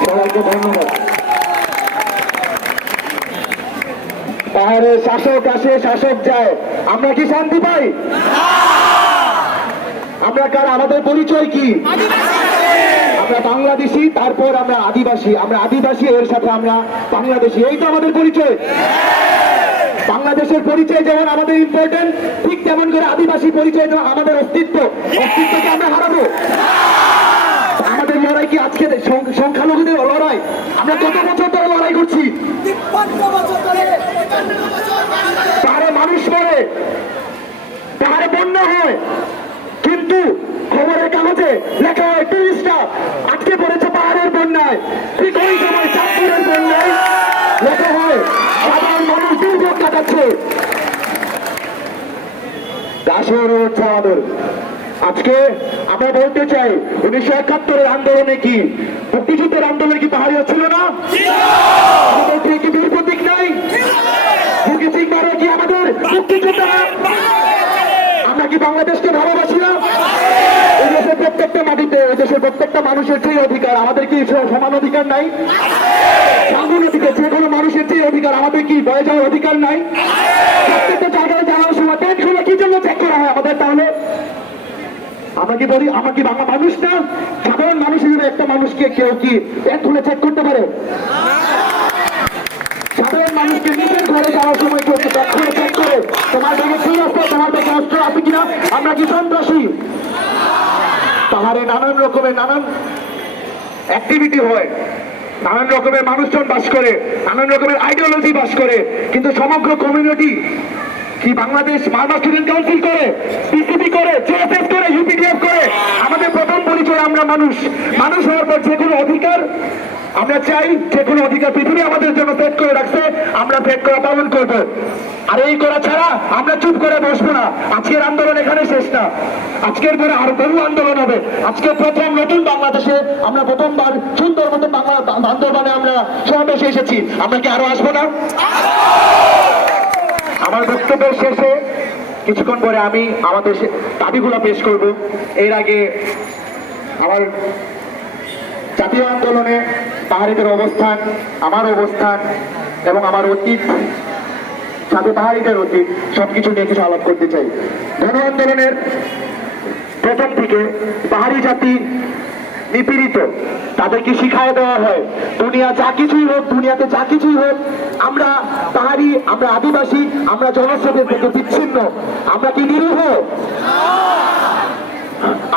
সবাইকে ধন্যবাদ। পাহাড়ে শাসক আসে, শাসক যায়। আমরা কি শান্তি পাই? আমরা কার, আমাদের পরিচয় কি? আমরা বাংলাদেশি, তারপর আমরা আদিবাসী। আমরা আদিবাসী, এর সাথে আমরা বাংলাদেশি। এই তো আমাদের পরিচয়। বাংলাদেশের পরিচয় যেমন আমাদের ইম্পর্টেন্ট ঠিক তেমন করে আদিবাসী পরিচয় আমাদের অস্তিত্ব। অস্তিত্বকে আমরা হারাবো। কি আজকে সংখ্যালঘুদের লড়াই? আমরা কত বছর ধরে লড়াই করছি? পাহাড়ে মানুষ মরে, পাহাড়ে বন্যা হয়, কিন্তু খবরের কাগজে লেখা হয় টুরিস্টরা আটকে পড়েছে পাহাড়ের বন্যায়। ঠিক ওই সময় চাঁদপুরের বন্যায় লেখা হয়, সাধারণ মানুষ দুর্ভোগ কাটাচ্ছে। দাসের হচ্ছে আমাদের আজকে আমরা বলতে চাই, উনিশশো একাত্তরের আন্দোলনে কি মুক্তিযুদ্ধের আন্দোলন কি পাহাড়িয়া ছিল না? আমাদের প্রতীক নাই? আমরা কি বাংলাদেশকে প্রত্যেকটা মাটিতে প্রত্যেকটা মানুষের অধিকার, আমাদের কি সমান অধিকার নাই? অধিকার মানুষের অধিকার, আমাদের কি যাওয়ার অধিকার নাই? প্রত্যেকটা সময় কি হয় আমাদের তাহলে? আমরা কি বলি? আমরা কি বাংলা মানুষ না? সাধারণ মানুষ হিসেবে একটা মানুষকে কেউ কি ট্রেন খুলে চেক করতে পারে? সাধারণ মানুষকে নিজের ঘরে যাওয়ার সময় কেউ চেক করে চেক করে? তোমার ব্যাগে কি আছে তোমার ব্যাগে অস্ত্র আছে কিনা? আমরা কি সন্ত্রাসী? পাহাড়ে নানান রকমের নানান অ্যাক্টিভিটি হয়। নানান রকমের মানুষজন বাস করে, নানান রকমের আইডিওলজি বাস করে। কিন্তু সমগ্র কমিউনিটি কি বাংলাদেশ মালদা স্টুডেন্ট কাউন্সিল করে পিসিবি করে জেএসএস করে ইউপিডিএফ করে? আমাদের প্রথম পরিচয় আমরা মানুষ। মানুষ হওয়ার পর যে কোনো অধিকার আমরা চাই, যে কোনো অধিকার পৃথিবী আমাদের জন্য সেট করে রাখছে, আমরা সেট করা পালন করব। আর এই করা ছাড়া আমরা চুপ করে বসবো না। আজকের আন্দোলন এখানে শেষ না। আজকের পরে আরও বহু আন্দোলন হবে। আজকে প্রথম নতুন বাংলাদেশে আমরা প্রথমবার সুন্দর মতন বাংলা আন্দোলনে আমরা সমাবেশে এসেছি। আমরা কি আরও আসব না? আমার বক্তব্যের শেষে কিছুক্ষণ পরে আমি আমাদের দাবিগুলো পেশ করব। এর আগে আমার জাতীয় আন্দোলনে পাহাড়িদের অবস্থান, আমার অবস্থান এবং আমার অতীত, সাথে পাহাড়িদের অতীত, সবকিছু নিয়ে কিছু আলাপ করতে চাই। গণ আন্দোলনের প্রথম থেকে পাহাড়ি জাতি নিপীড়িত। তাদেরকে শিখায় দেওয়া হয়, দুনিয়া যা কিছুই হোক, দুনিয়াতে যা কিছুই হোক, আমরা পাহাড়ি আমরা আদিবাসী, আমরা জনস্রোতের থেকে বিচ্ছিন্ন। আমরা কি নিরীহ?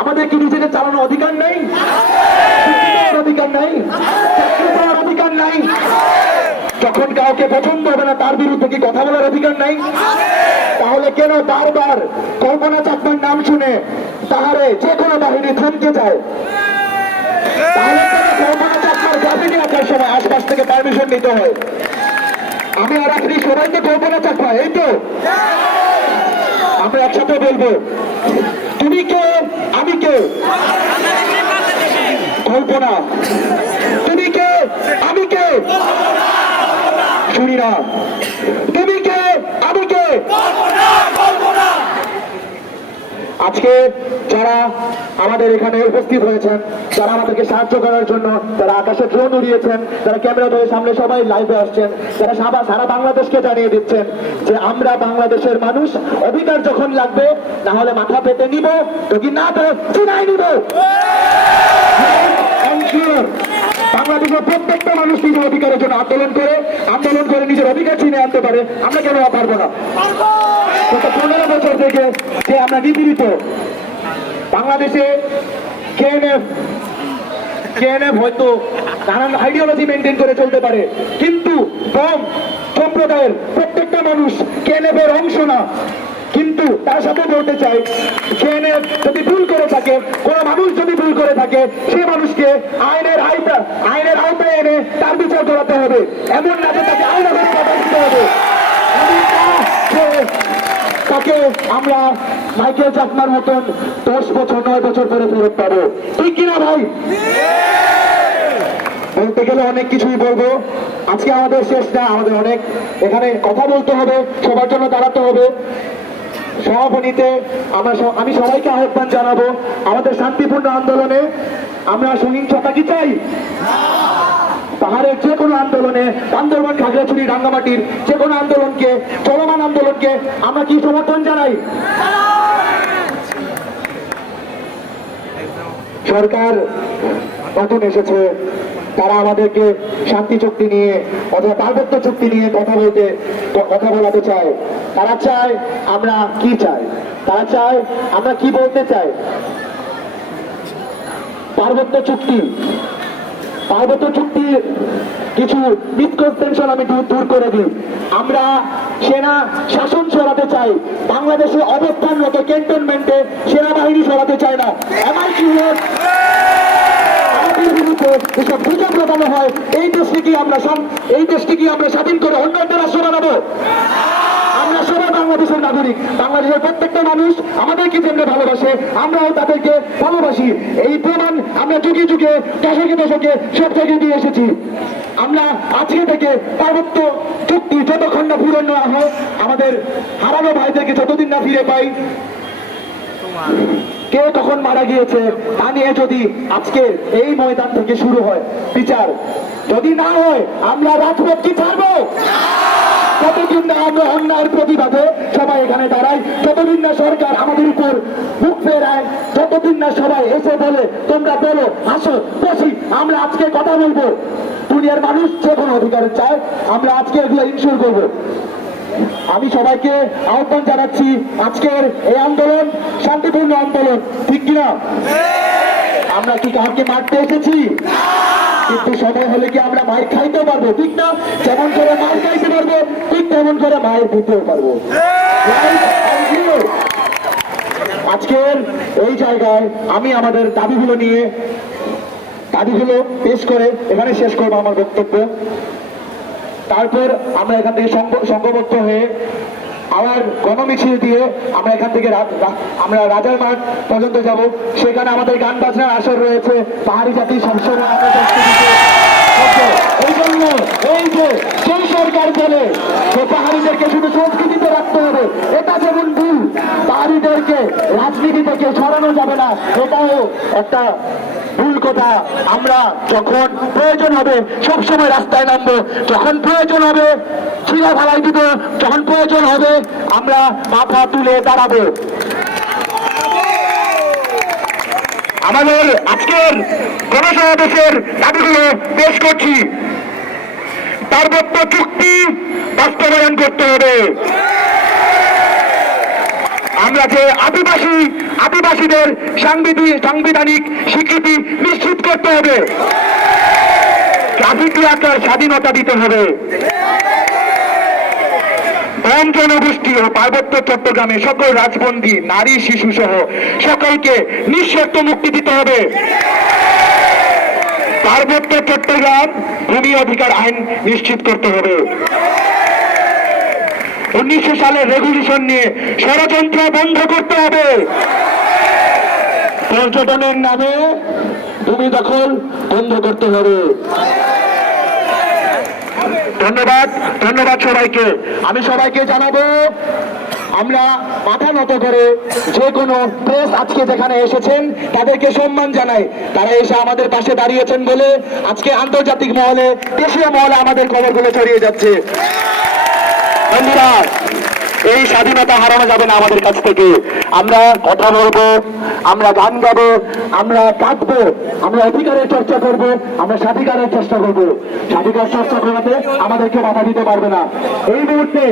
আমাদের কি নিজেদের চালানোর অধিকার নেই? অধিকার নাই? অধিকার নাই? যখন কাউকে পছন্দ হবে না, তার বিরুদ্ধে কি কথা বলার অধিকার নাই? তাহলে কেন বারবার কল্পনা চাকমার নাম শুনে তাহারে যে কোনো বাহিনী থমকে যায়? কল্পনা চাকমার গ্রাফিটি আঁকার সময় আশপাশ থেকে পারমিশন নিতে হয়? আমি আর আপনি সবাইকে বলব না চাকমা এই তো। আমি একসাথে বলব। তুমি কে? আমি কে? কল্পনা তুমি কে? আমি কে? শুনি না। তুমি কে? আমি কে? আজকে যারা আমাদের এখানে উপস্থিত হয়েছেন তারা আমাদেরকে সাহায্য করার জন্য তারা আকাশে ড্রোন উড়িয়েছেন তারা ক্যামেরা ধরে সামনে সবাই লাইভে আসছেন তারা সারা সারা বাংলাদেশকে জানিয়ে দিচ্ছেন যে আমরা বাংলাদেশের মানুষ, অধিকার যখন লাগবে, না হলে মাথা পেতে নিব, যদি না তো চিনাই নিব। প্রত্যেকটা মানুষ নিজের অধিকারের জন্য আন্দোলন করে আন্দোলন করে নিজের অধিকার চিনে আনতে পারে, আমরা কেন পারব না? পনেরো বছর থেকে যে আমরা নিপীড়িত বাংলাদেশে কেএনএফ কেএনএফ হয়তো নানান আইডিওলজি মেনটেন করে চলতে পারে, কিন্তু কম সম্প্রদায়ের প্রত্যেকটা মানুষ কেএনএফ এর অংশ না। কিন্তু তার সাথে বলতে চাই কেএনএফ যদি ভুল করে থাকে, কোন মানুষ যদি ভুল করে থাকে, সে মানুষকে আইনের আইতা আইনের আওতায় এনে তার বিচার করাতে হবে। এমন না যে তাকে আইন বাধা দিতে হবে। তাকে আমরা মাইকেল চাকমার মতন দশ বছর, নয় বছর ধরে ফেরত পাবো। ঠিক কিনা ভাই? বলতে গেলে অনেক কিছুই বলব। আজকে আমাদের শেষ না, আমাদের অনেক। এখানে কথা বলতে হবে, সবার জন্য দাঁড়াতে হবে। সভাপতিতে আমরা আমি সবাইকে আহ্বান জানাব আমাদের শান্তিপূর্ণ আন্দোলনে। আমরা সহিংসতা কি চাই। আন্দোলনে, বান্দরবান, খাগড়াছড়ি, রাঙ্গামাটির যে কোনো আন্দোলনকে, চলমান আন্দোলনকে আমরা কি সমর্থন জানাই? সরকার নতুন এসেছে। তারা আমাদেরকে শান্তি চুক্তি নিয়ে, অথবা পার্বত্য চুক্তি নিয়ে কথা বলতে কথা বলাতে চায়। তারা চায় আমরা কি চাই? তারা চায় আমরা কি বলতে চাই? পার্বত্য চুক্তি। পার্বত্য চুক্তির কিছু মিসকনসেপশন আমি দূর করে দিই। আমরা সেনা শাসন সরাতে চাই। বাংলাদেশে অবস্থানরত ক্যান্টনমেন্টে সেনাবাহিনী সরাতে চায় না। এমনকি যেসব গুজব রটানো হয়। এই দেশকে কি আমরা এই দেশকে কি আমরা স্বাধীন করে অন্য একটা রাষ্ট্র বানাবো। বাংলাদেশের নাগরিক, বাংলাদেশের প্রত্যেকটা মানুষ আমাদেরকে যেমনি ভালোবাসে, আমরাও তাদেরকে ভালোবাসি। এই প্রমাণ আমরা যুগে যুগে, দশকে দশকে সব জায়গায় দিয়ে এসেছি। আমরা আজকে থেকে পার্বত্য চুক্তি যতক্ষণ না পূরণ না হয়, আমাদের হারানো ভাইদেরকে যতদিন না ফিরে পাই, কে তখন মারা গিয়েছে তা নিয়ে যদি আজকে এই ময়দান থেকে শুরু হয়, বিচার। যদি না হয়, আমরা রাজপথ কি ছাড়বো? যতদিন না আমরা অন্যায়ের প্রতিবাদে সবাই এখানে দাঁড়াই, যতদিন না সরকার আমাদের উপর মুখ ফেরায়, যতদিন না সবাই এসে বলে, তোমরা বলো, আসো, বসি, আমরা আজকে কথা বলব। দুনিয়ার মানুষ যে কোনো অধিকার চায়, আমরা আজকে এগুলো ইনশোর করব। আমি সবাইকে আহ্বান জানাচ্ছি, আজকের এই আন্দোলন শান্তিপূর্ণ আন্দোলন, ঠিক কিনা? আমরা কি কাউকে মারতে এসেছি? কিন্তু সময় হলে কি আমরা মায়ের খাইতে পারব, ঠিক না? যেমন করে মার খাইতে পারব করে মায়ের দিতেও পারব? আজকের এই জায়গায় আমি আমাদের দাবিগুলো নিয়ে, দাবিগুলো পেশ করে এখানে শেষ করব আমার বক্তব্য তারপর আমরা এখান থেকে সংঘ- সংঘবদ্ধ হয়ে আবার গণমিছিল দিয়ে আমরা এখান থেকে আমরা রাজার মাঠ পর্যন্ত যাব সেখানে আমাদের গান বাজনার আসর রয়েছে পাহাড়ি জাতি। এই জন্য এই যে সেই সরকার বলে পাহাড়িদেরকে শুধু সংস্কৃতিতে রাখতে হবে, এটা যেমন ভুল, পাহাড়িদেরকে রাজনীতি থেকে সরানো যাবে না, এটাও একটা ভুল কথা। আমরা যখন প্রয়োজন হবে সব সময় রাস্তায় নামবো, যখন প্রয়োজন হবে ছিলা ফালাই দিব, যখন প্রয়োজন হবে, আমরা মাথা তুলে দাঁড়াবো। আমাদের আজকের গণসমাবেশের দাবিগুলো পেশ করছি। পার্বত্য চুক্তি বাস্তবায়ন করতে হবে। আমরা যে আদিবাসী, আদিবাসীদের সাংবিধানিক স্বীকৃতি নিশ্চিত করতে হবে। ট্রাফিক এলাকার স্বাধীনতা দিতে হবে। কম জনগোষ্ঠী ও পার্বত্য চট্টগ্রামে সকল রাজবন্দী, নারী শিশু সহ সকলকে নিঃশর্ত মুক্তি দিতে হবে। পার্বত্য চট্টগ্রাম ভূমি অধিকার আইন নিশ্চিত করতে হবে। উনিশশো সালের রেগুলেশন নিয়ে ষড়যন্ত্র বন্ধ করতে হবে। পর্যটনের নামে ভূমি দখল বন্ধ করতে হবে। ধন্যবাদ ধন্যবাদ সবাইকে। আমি সবাইকে জানাব আমরা মাথা নত করে যে কোনো প্রেস আজকে যেখানে এসেছেন, তাদেরকে সম্মান জানাই। তারা এসে আমাদের পাশে দাঁড়িয়েছেন বলে আজকে আন্তর্জাতিক মহলে, দেশীয় মহলে আমাদের খবরগুলো ছড়িয়ে যাচ্ছে। এই স্বাধীনতা হারানো যাবে না আমাদের কাছ থেকে। আমরা কথা বলব, আমরা গান গাবো, আমরা কাঁদবো, আমরা অধিকারের চর্চা করব, আমরা স্বাধিকারের চেষ্টা করব। স্বাধিকার চর্চা করাতে আমাদেরকে বাধা দিতে পারবে না। এই মুহূর্তে